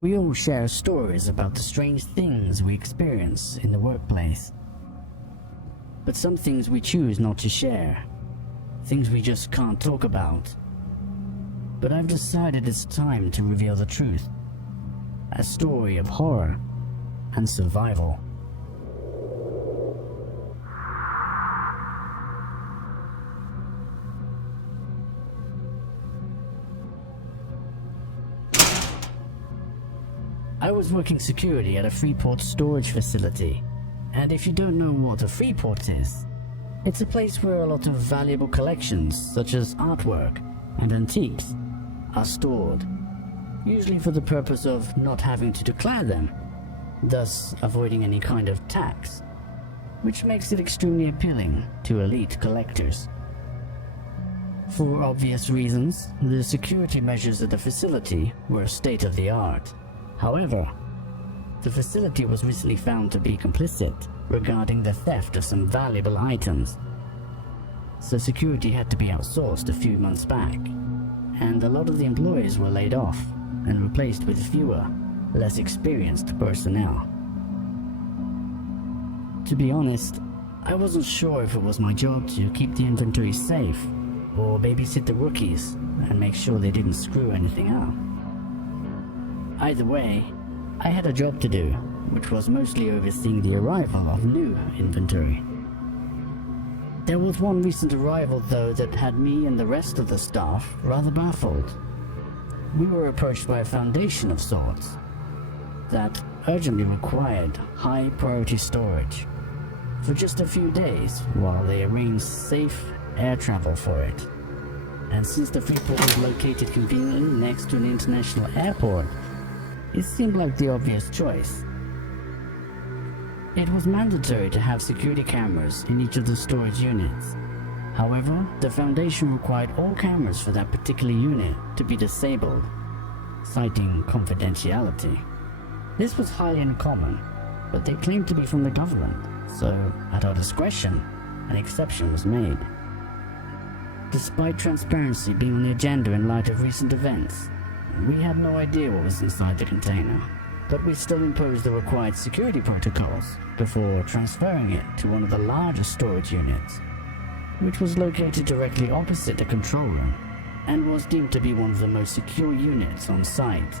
We all share stories about the strange things we experience in the workplace. But some things we choose not to share. Things we just can't talk about. But I've decided it's time to reveal the truth. A story of horror and survival. I was working security at a Freeport storage facility, and if you don't know what a Freeport is, it's a place where a lot of valuable collections such as artwork and antiques are stored, usually for the purpose of not having to declare them, thus avoiding any kind of tax, which makes it extremely appealing to elite collectors. For obvious reasons, the security measures at the facility were state-of-the-art. However, the facility was recently found to be complicit regarding the theft of some valuable items. So security had to be outsourced a few months back, and a lot of the employees were laid off and replaced with fewer, less experienced personnel. To be honest, I wasn't sure if it was my job to keep the inventory safe or babysit the rookies and make sure they didn't screw anything up. Either way, I had a job to do, which was mostly overseeing the arrival of new inventory. There was one recent arrival though that had me and the rest of the staff rather baffled. We were approached by a foundation of sorts that urgently required high priority storage for just a few days while they arranged safe air travel for it. And since the Freeport was located conveniently next to an international airport, it seemed like the obvious choice. It was mandatory to have security cameras in each of the storage units. However, the Foundation required all cameras for that particular unit to be disabled, citing confidentiality. This was highly uncommon, but they claimed to be from the government, so at our discretion, an exception was made. Despite transparency being on the agenda in light of recent events, we had no idea what was inside the container, but we still imposed the required security protocols before transferring it to one of the largest storage units, which was located directly opposite the control room and was deemed to be one of the most secure units on site.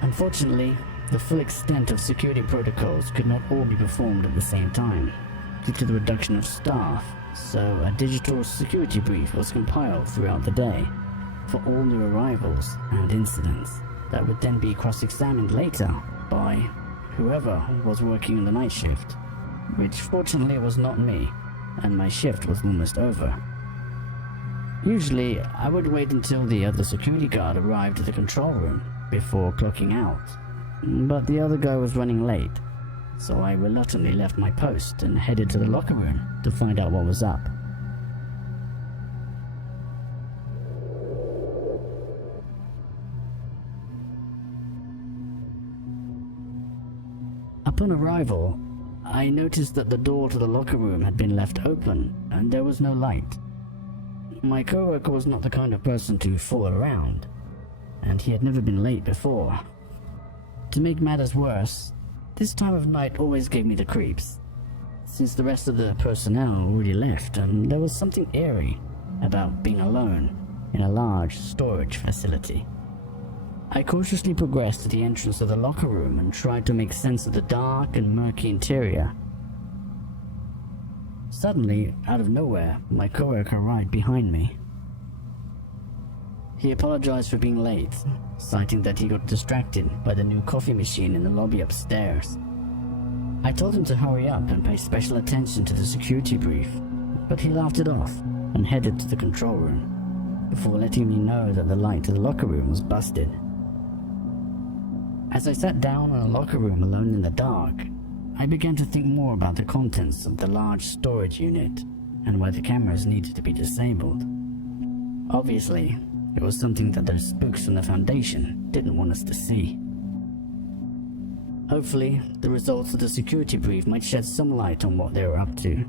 Unfortunately, the full extent of security protocols could not all be performed at the same time due to the reduction of staff, so a digital security brief was compiled throughout the day for all new arrivals and incidents that would then be cross-examined later by whoever was working in the night shift, which fortunately was not me, and my shift was almost over. Usually, I would wait until the other security guard arrived at the control room before clocking out, but the other guy was running late, so I reluctantly left my post and headed to the locker room to find out what was up. Upon arrival, I noticed that the door to the locker room had been left open and there was no light. My coworker was not the kind of person to fool around, and he had never been late before. To make matters worse, this time of night always gave me the creeps, since the rest of the personnel already left and there was something eerie about being alone in a large storage facility. I cautiously progressed to the entrance of the locker room and tried to make sense of the dark and murky interior. Suddenly, out of nowhere, my coworker arrived behind me. He apologized for being late, citing that he got distracted by the new coffee machine in the lobby upstairs. I told him to hurry up and pay special attention to the security brief, but he laughed it off and headed to the control room, before letting me know that the light to the locker room was busted. As I sat down in a locker room alone in the dark, I began to think more about the contents of the large storage unit and why the cameras needed to be disabled. Obviously, it was something that those spooks from the Foundation didn't want us to see. Hopefully, the results of the security brief might shed some light on what they were up to.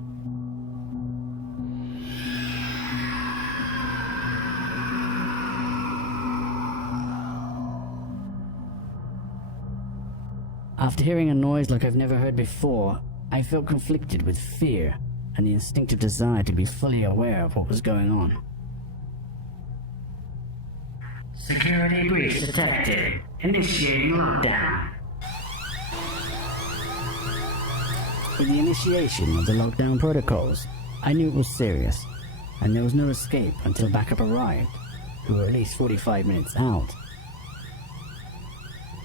After hearing a noise like I've never heard before, I felt conflicted with fear and the instinctive desire to be fully aware of what was going on. Security breach detected. Initiating lockdown. With the initiation of the lockdown protocols, I knew it was serious, and there was no escape until backup arrived, who were at least 45 minutes out.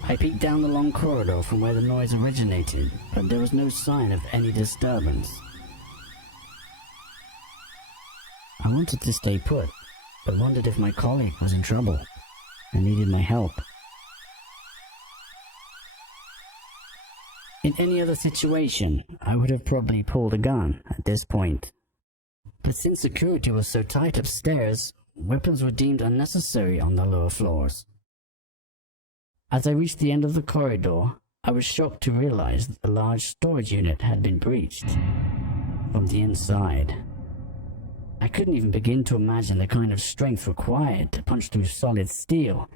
I peeked down the long corridor from where the noise originated, but there was no sign of any disturbance. I wanted to stay put, but wondered if my colleague was in trouble and needed my help. In any other situation, I would have probably pulled a gun at this point. But since security was so tight upstairs, weapons were deemed unnecessary on the lower floors. As I reached the end of the corridor, I was shocked to realize that the large storage unit had been breached from the inside. I couldn't even begin to imagine the kind of strength required to punch through solid steel,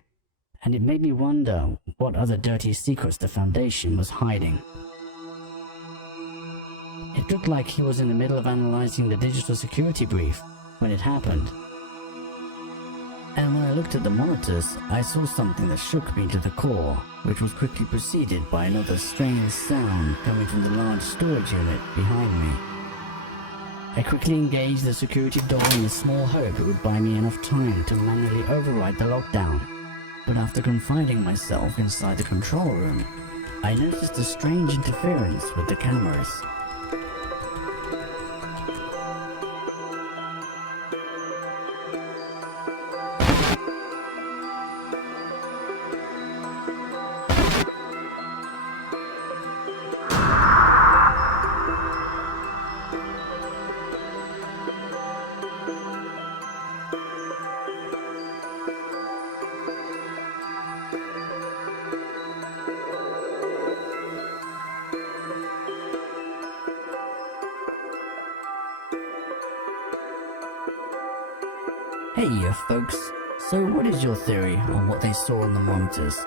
and it made me wonder what other dirty secrets the Foundation was hiding. It looked like he was in the middle of analyzing the digital security brief when it happened. And when I looked at the monitors, I saw something that shook me to the core, which was quickly preceded by another strange sound coming from the large storage unit behind me. I quickly engaged the security door in the small hope it would buy me enough time to manually override the lockdown. But after confining myself inside the control room, I noticed a strange interference with the cameras. Hey folks, so what is your theory on what they saw on the monitors?